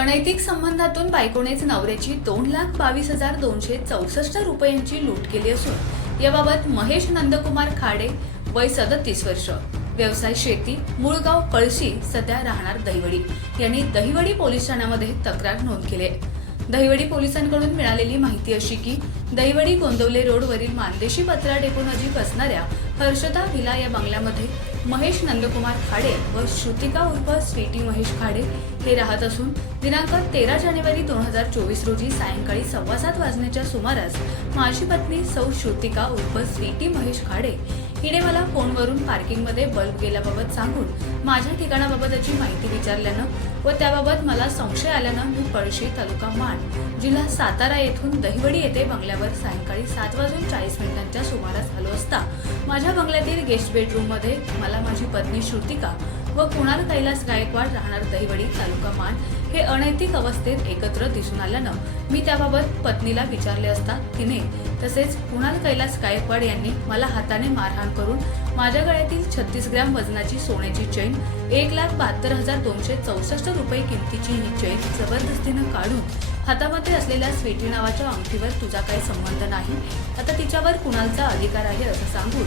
अनैतिक संबंधातून बायकोनेच नवऱ्याची दोन लाख बावीस हजार दोनशे चौसष्ट रुपयांची लूट केली असून याबाबत महेश नंदकुमार खाडे वय सदतीस वर्ष. व्यवसाय शेती मुळगाव कळशी सध्या राहणार दहिवडी. यांनी दहिवडी पोलीस ठाण्यामध्ये तक्रार नोंद केली आहे. दहिवडी पोलिसांकडून मिळालेली माहिती अशी की दहिवडी गोंदवले रोडवरील मानदेशी पत्रा टेकून अजीब असणाऱ्या हर्षदा भिला या बंगल्यामध्ये महेश नंदकुमार खाडे व श्रुतिका उर्फ स्वीटी महेश खाडे हे राहत असून दिनांक तेरा जानेवारी दोन हजार चोवीस रोजी सायंकाळी सव्वा सात वाजण्याच्या सुमारास माझी पत्नी सौ श्रुतिका उर्फ स्वीटी महेश खाडे हिने मला फोनवरून पार्किंगमध्ये बल्ब गेल्याबाबत सांगून माझ्या ठिकाणाबाबतची माहिती विचारल्यानं व त्याबाबत मला संशय आल्यानं मी पळशी तालुका माण जिल्हा सातारा येथून दहिवडी येथे बंगल्यावर सायंकाळी सात वाजून चाळीस मिनिटांच्या सुमारास आलो असता माझ्या बंगल्यातील गेस्ट बेडरूममध्ये मला माझी पत्नी श्रुतिका व कुणाल कैलास गायकवाड राहणार दहिवडी तालुका मान हे अनैतिक अवस्थेत एकत्र दिसून आल्यानं मी त्याबाबत पत्नीला विचारले असता तिने तसेच कुणाल कैलास गायकवाड यांनी मला हाताने मारहाण करून माझ्या गळ्यातील छत्तीस ग्रॅम वजनाची सोन्याची चैन एक लाख बहात्तर हजार दोनशे चौसष्ट रुपये किमतीची ही चैन जबरदस्तीनं काढून हातामध्ये असलेल्या स्वेटी नावाच्या अंगठीवर तुझा काही संबंध नाही? आता तिच्यावर कुणालचा अधिकार आहे असं सांगून